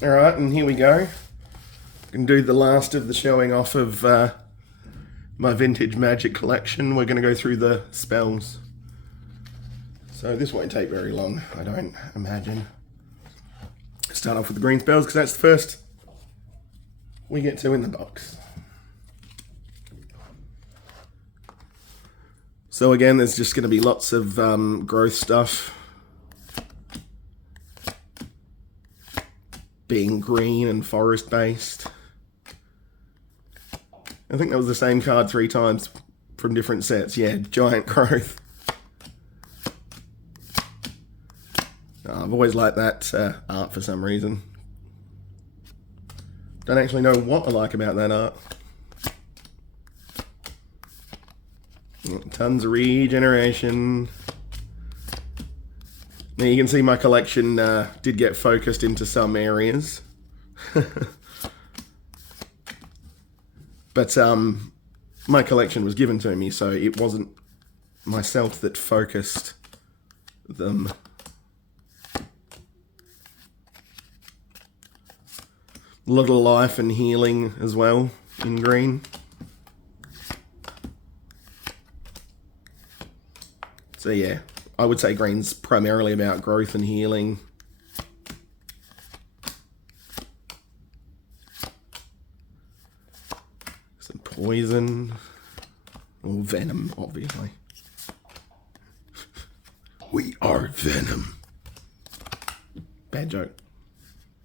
Alright, and here we go. I can do the last of the showing off of my vintage Magic collection. We're going to go through the spells. So this won't take very long, I don't imagine. Start off with the green spells because that's the first we get to in the box. So again, there's just going to be lots of growth stuff. Being green and forest based. I think that was the same card 3 times from different sets. Yeah, giant growth. I've always liked that art for some reason. Don't actually know what I like about that art. Tons of regeneration. Now you can see my collection did get focused into some areas. But my collection was given to me, so it wasn't myself that focused them. A lot of life and healing as well in green. So yeah, I would say green's primarily about growth and healing. Some poison. Or venom, obviously. We are venom. Bad joke.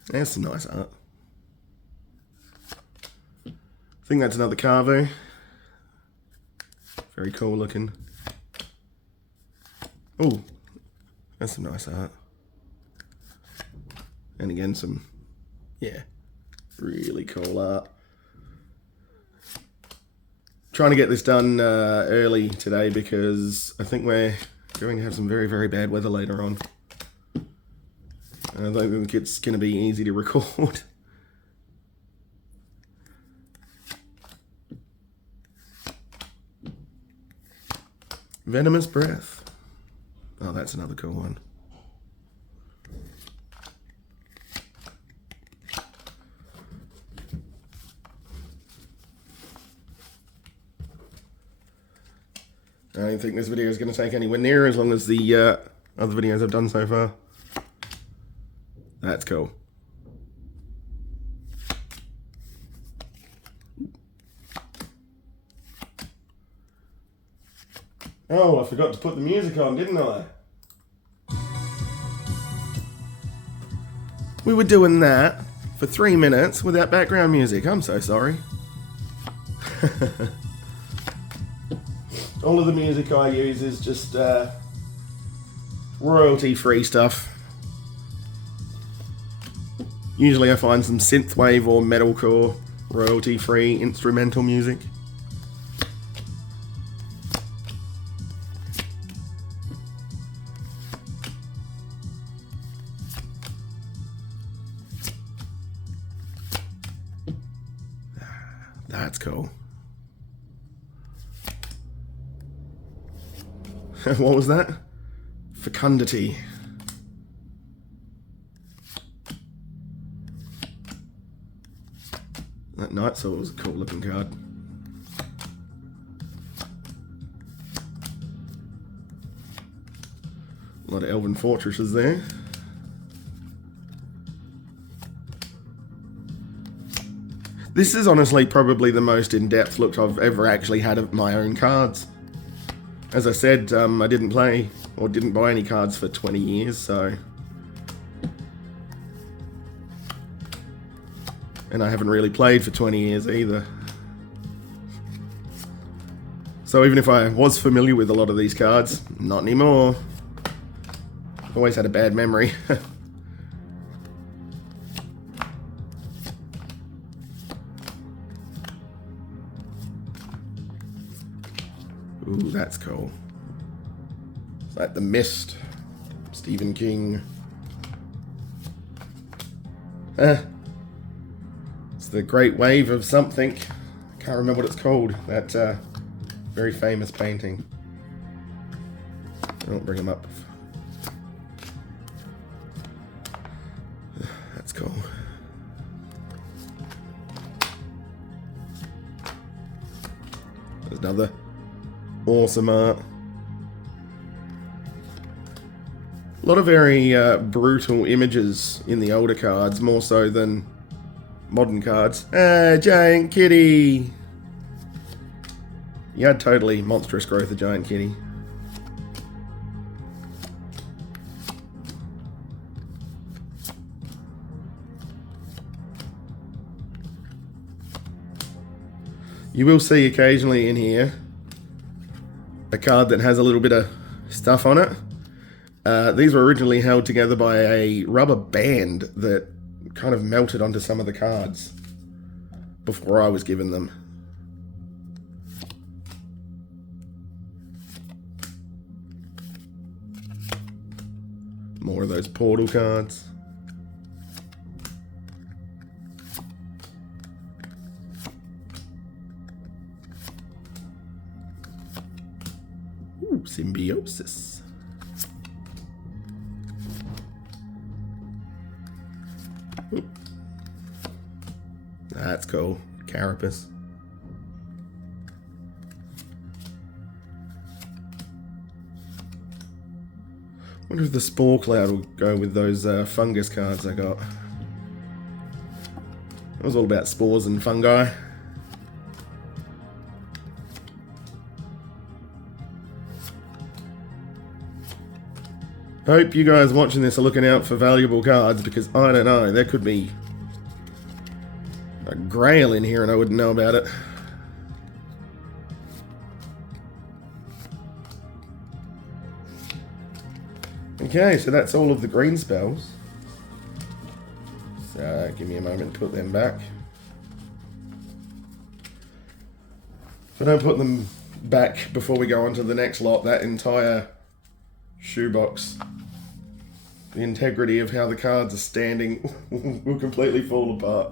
That's some nice art. I think that's another Carvo. Very cool looking. Oh, that's some nice art. And again, some, yeah, really cool art. Trying to get this done early today because I think we're going to have some very, very bad weather later on. I don't think it's going to be easy to record. Venomous Breath. Oh, that's another cool one. I don't think this video is going to take anywhere near as long as the other videos I've done so far. That's cool. Oh, I forgot to put the music on, didn't I? We were doing that for 3 minutes without background music. I'm so sorry. All of the music I use is just royalty-free stuff. Usually I find some synthwave or metalcore royalty-free instrumental music. That's cool. What was that? Fecundity. That Night Soul was a cool looking card. A lot of Elven Fortresses there. This is honestly probably the most in-depth look I've ever actually had of my own cards. As I said, I didn't play or didn't buy any cards for 20 years, so... And I haven't really played for 20 years either. So even if I was familiar with a lot of these cards, not anymore. Always had a bad memory. Ooh, that's cool. It's like The Mist. Stephen King. It's the Great Wave of something. I can't remember what it's called. That very famous painting. I won't bring him up. That's cool. Another awesome art. A lot of very brutal images in the older cards, more so than modern cards. Giant kitty! You had totally monstrous growth of giant kitty. You will see occasionally in here a card that has a little bit of stuff on it. These were originally held together by a rubber band that kind of melted onto some of the cards before I was given them. More of those portal cards. Ooh, Symbiosis. Ooh. That's cool. Carapace. I wonder if the Spore Cloud will go with those fungus cards I got. It was all about spores and fungi. Hope you guys watching this are looking out for valuable cards, because I don't know, there could be a grail in here and I wouldn't know about it. Okay, so that's all of the green spells. So give me a moment to put them back. If I don't put them back before we go on to the next lot, that entire shoebox, the integrity of how the cards are standing will completely fall apart.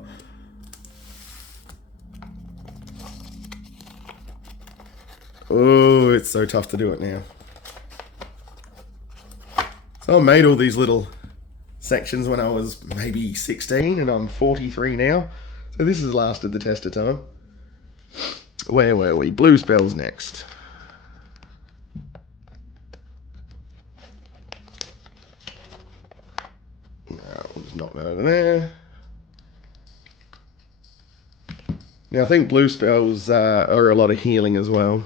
Oh, it's so tough to do it now. So I made all these little sections when I was maybe 16 and I'm 43 now. So this has lasted the test of time. Where were we? Blue spells next. No, we'll just knock that over there. Now I think blue spells are a lot of healing as well.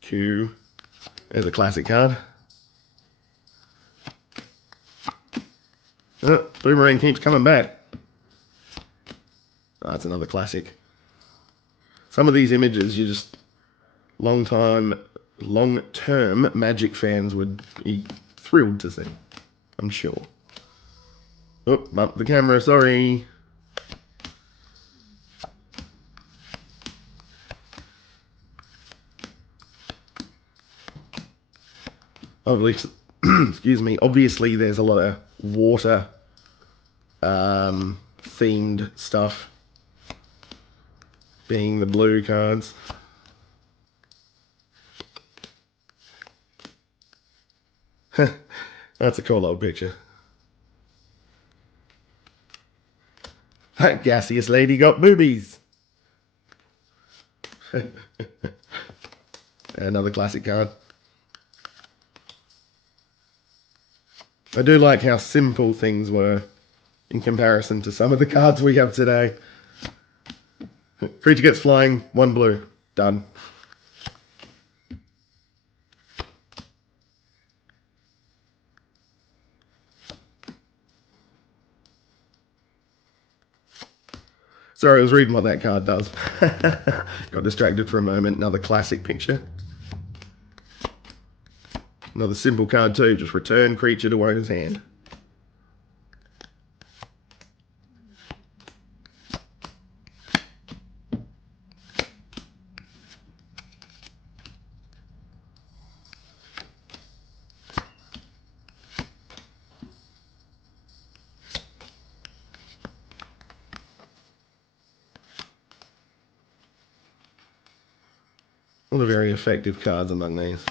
Q. There's a classic card. Oh, Boomerang keeps coming back. Oh, that's another classic. Some of these images you just long-term Magic fans would be thrilled to see, I'm sure. Oh, bumped the camera, sorry. Obviously, excuse me. Obviously, there's a lot of water themed stuff, being the blue cards. That's a cool old picture. That gaseous lady got boobies. Another classic card. I do like how simple things were in comparison to some of the cards we have today. Creature gets flying, 1 blue. Done. Sorry, I was reading what that card does. Got distracted for a moment. Another classic picture. Another simple card too, just return creature to owner's hand. All the very effective cards among these.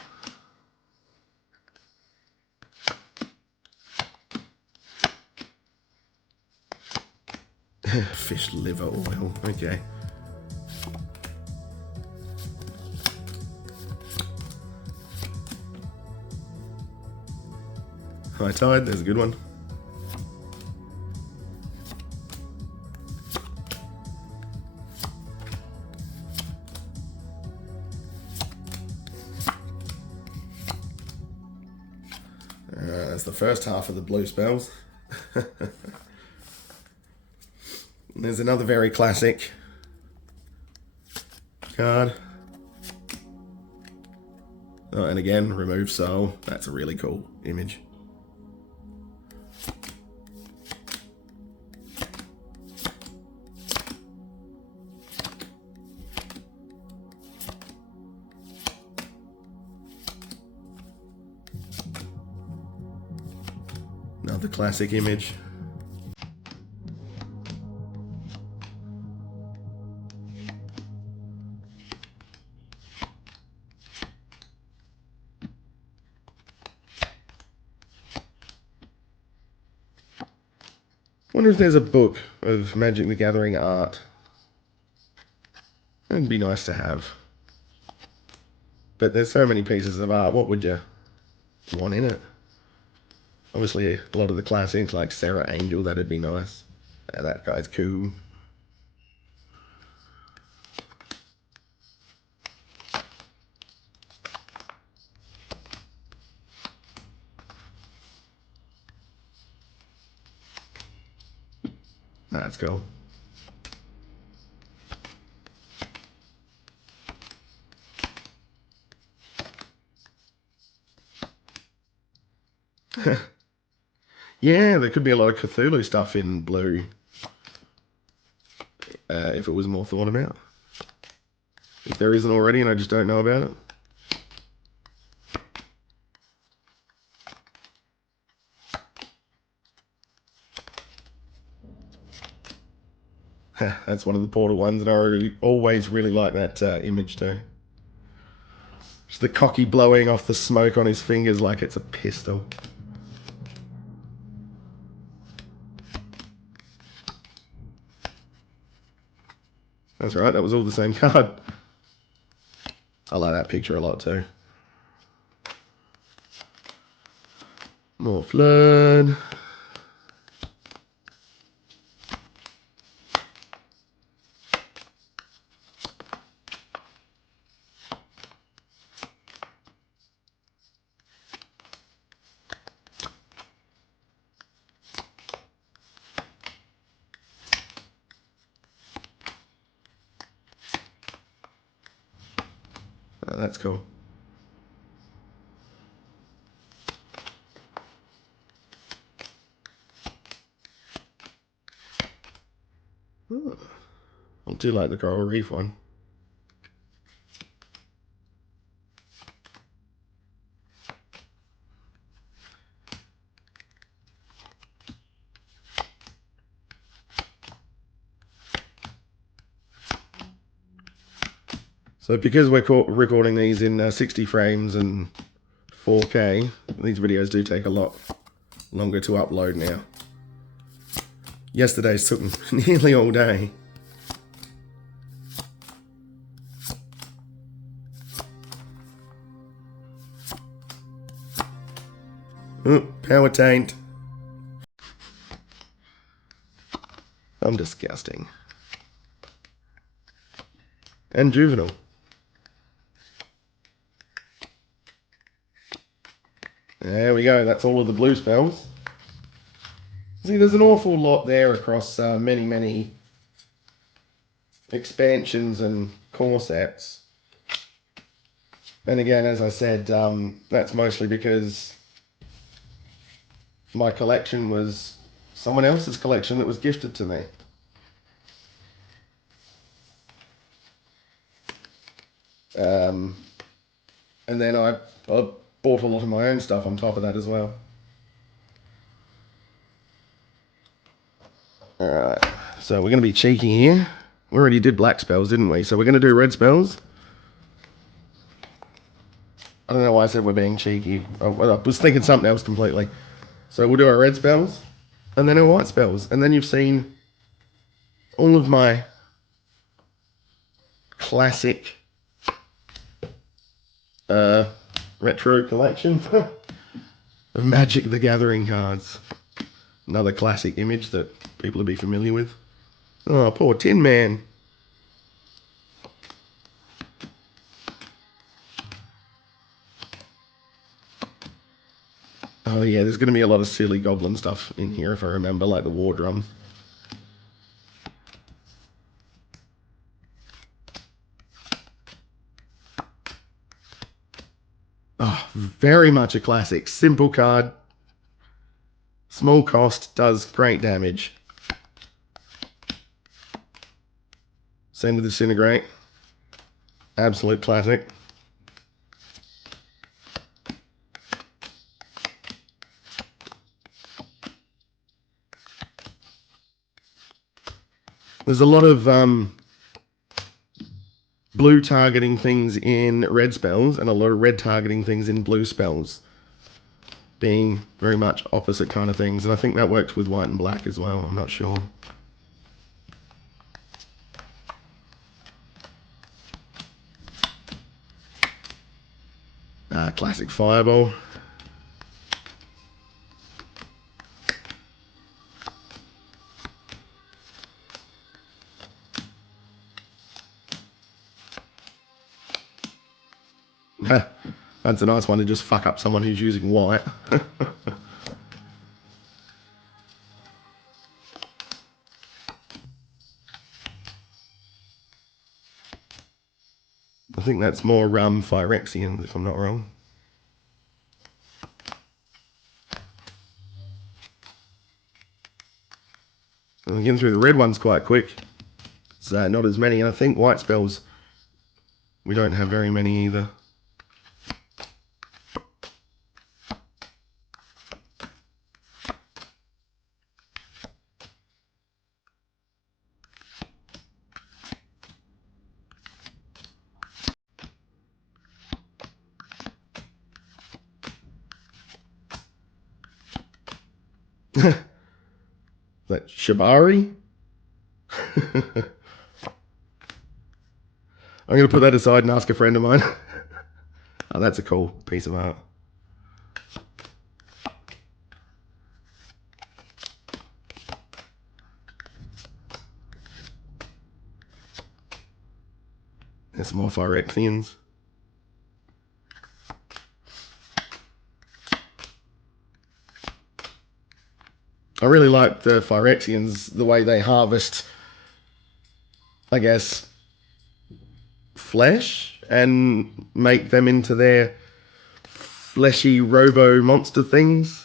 Fish liver oil, okay. High tide, there's a good one. That's the first half of the blue spells. There's another very classic card. Oh, and again, remove soul. That's a really cool image. Another classic image. Wonder if there's a book of Magic the Gathering art. It'd be nice to have. But there's so many pieces of art, what would you want in it? Obviously, a lot of the classics like Sarah Angel, that'd be nice. That guy's cool. That's cool. Yeah, there could be a lot of Cthulhu stuff in blue. If it was more thought about. If there isn't already and I just don't know about it. That's one of the Portal ones, and I always really like that image too. Just the cocky blowing off the smoke on his fingers like it's a pistol. That's right, that was all the same card. I like that picture a lot too. More flood. Oh, that's cool. Oh, I do like the Coral Reef one. So because we're recording these in 60 frames and 4K, these videos do take a lot longer to upload now. Yesterday's took nearly all day. Oh, power taint. I'm disgusting. And juvenile. There we go, that's all of the blue spells. See, there's an awful lot there across many expansions and core sets. And again, as I said, that's mostly because my collection was someone else's collection that was gifted to me. And then I bought a lot of my own stuff on top of that as well. Alright, so we're going to be cheeky here. We already did black spells, didn't we? So we're going to do red spells. I don't know why I said we're being cheeky. I was thinking something else completely. So we'll do our red spells, and then our white spells. And then you've seen all of my classic retro collection of Magic the Gathering cards. Another classic image that people will be familiar with. Oh, poor Tin Man. Oh yeah, there's going to be a lot of silly goblin stuff in here if I remember, like the war drum. Oh, very much a classic. Simple card. Small cost, does great damage. Send to Disintegrate. Absolute classic. There's a lot of blue targeting things in red spells and a lot of red targeting things in blue spells, being very much opposite kind of things. And I think that works with white and black as well. I'm not sure. Classic Fireball. That's a nice one to just fuck up someone who's using white. I think that's more Phyrexians, if I'm not wrong. And getting through the red ones quite quick. It's not as many, and I think white spells, we don't have very many either. That Shibari? I'm going to put that aside and ask a friend of mine. Oh, that's a cool piece of art. There's some more Phyrexians. I really like the Phyrexians, the way they harvest, I guess, flesh and make them into their fleshy robo monster things.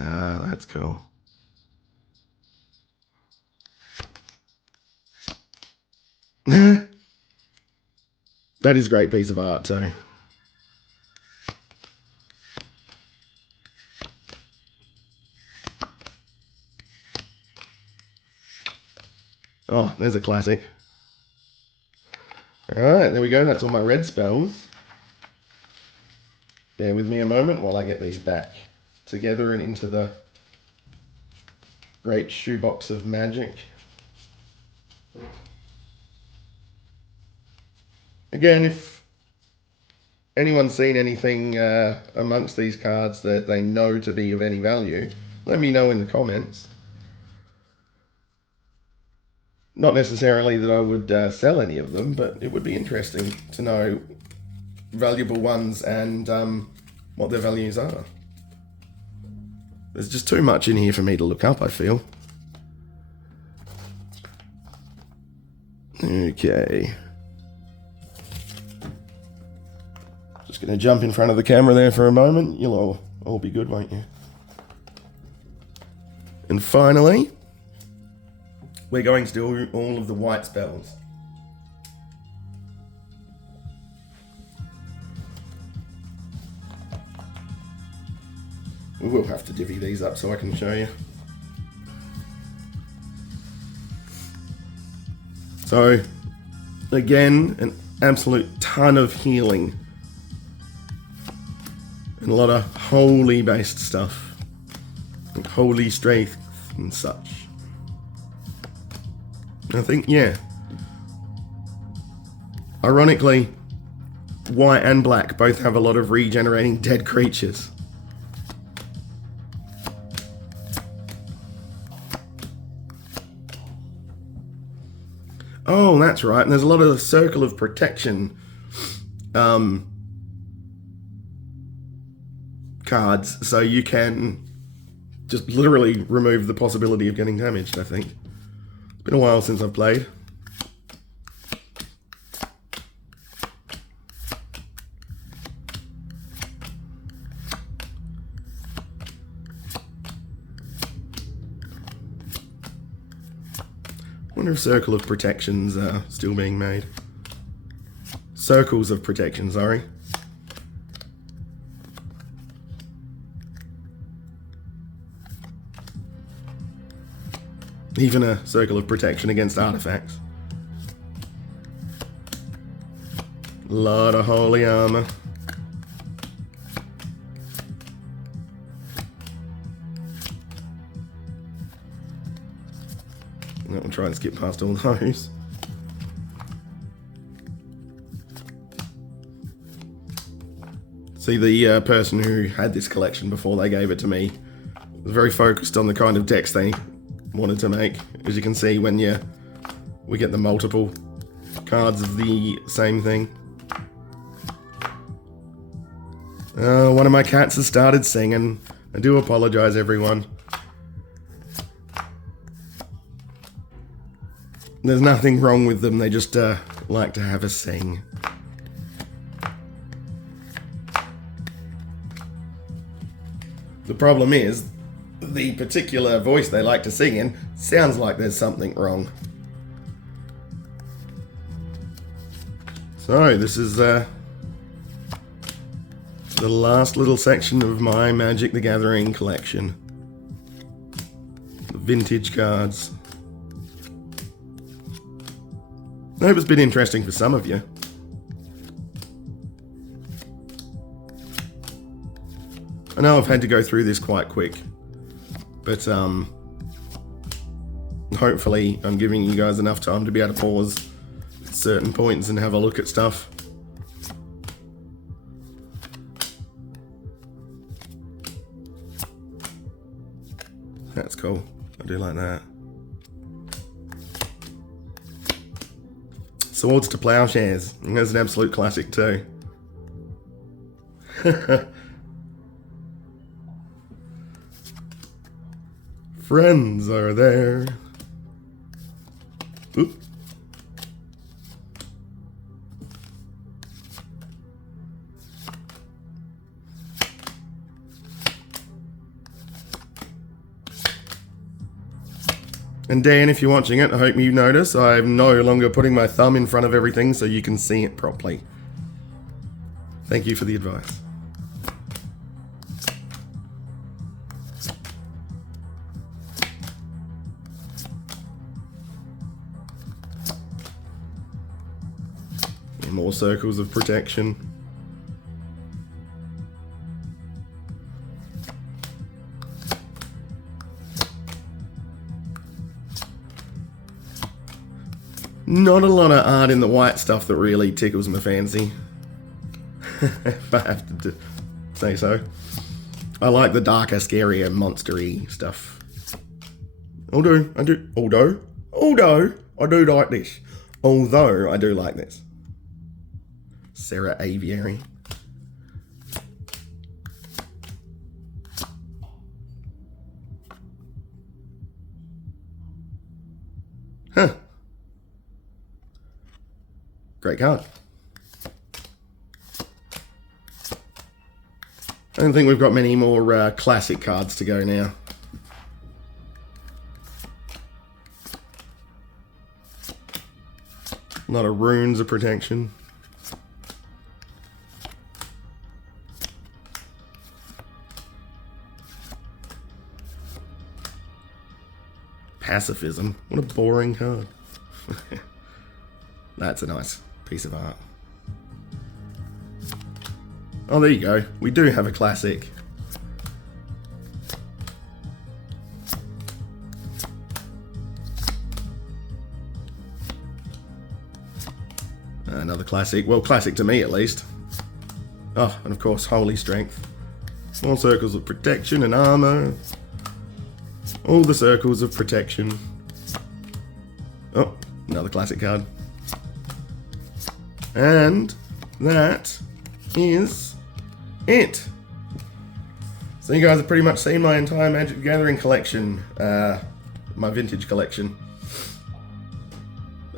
Ah, that's cool. That is a great piece of art too. Oh, there's a classic. Alright, there we go. That's all my red spells. Bear with me a moment while I get these back together and into the great shoebox of magic. Again, if anyone's seen anything amongst these cards that they know to be of any value, let me know in the comments. Not necessarily that I would sell any of them, but it would be interesting to know valuable ones and what their values are. There's just too much in here for me to look up, I feel. Okay. Just going to jump in front of the camera there for a moment. You'll all be good, won't you? And finally, we're going to do all of the white spells. We will have to divvy these up so I can show you. So, again, an absolute ton of healing. And a lot of holy based stuff. Like holy strength and such. I think, yeah. Ironically, white and black both have a lot of regenerating dead creatures. Oh, that's right. And there's a lot of Circle of Protection cards, so you can just literally remove the possibility of getting damaged, I think. It's been a while since I've played. I wonder if Circle of Protections are still being made. Circles of Protection, sorry. Even a Circle of Protection against artifacts. Lot of holy armor. I'll try and skip past all those. See, the person who had this collection before they gave it to me was very focused on the kind of decks they wanted to make. As you can see, when we get the multiple cards of the same thing. One of my cats has started singing. I do apologize, everyone. There's nothing wrong with them, they just like to have a sing. The problem is, the particular voice they like to sing in sounds like there's something wrong. So, this is the last little section of my Magic the Gathering collection. The vintage cards. I hope it's been interesting for some of you. I know I've had to go through this quite quick, but hopefully I'm giving you guys enough time to be able to pause at certain points and have a look at stuff. That's cool. I do like that. Swords to Plowshares. That's an absolute classic too. Friends are there. Oop. And Dan, if you're watching it, I hope you notice I'm no longer putting my thumb in front of everything so you can see it properly. Thank you for the advice. And more Circles of Protection. Not a lot of art in the white stuff that really tickles my fancy. If I have to say so. I like the darker, scarier, monstery stuff. Although I do like this. Although I do like this. Serra Aviary. Huh. Great card. I don't think we've got many more classic cards to go now. A lot of runes of protection. Pacifism. What a boring card. That's a nice piece of art. Oh, there you go. We do have a classic. Another classic. Well, classic to me at least. Oh, and of course, Holy Strength. Small circles of protection and armor. All the circles of protection. Oh, another classic card. And that is it. So you guys have pretty much seen my entire Magic the Gathering collection. My vintage collection.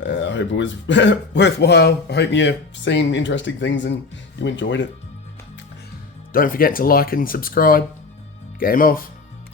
I hope it was worthwhile. I hope you've seen interesting things and you enjoyed it. Don't forget to like and subscribe. Game off.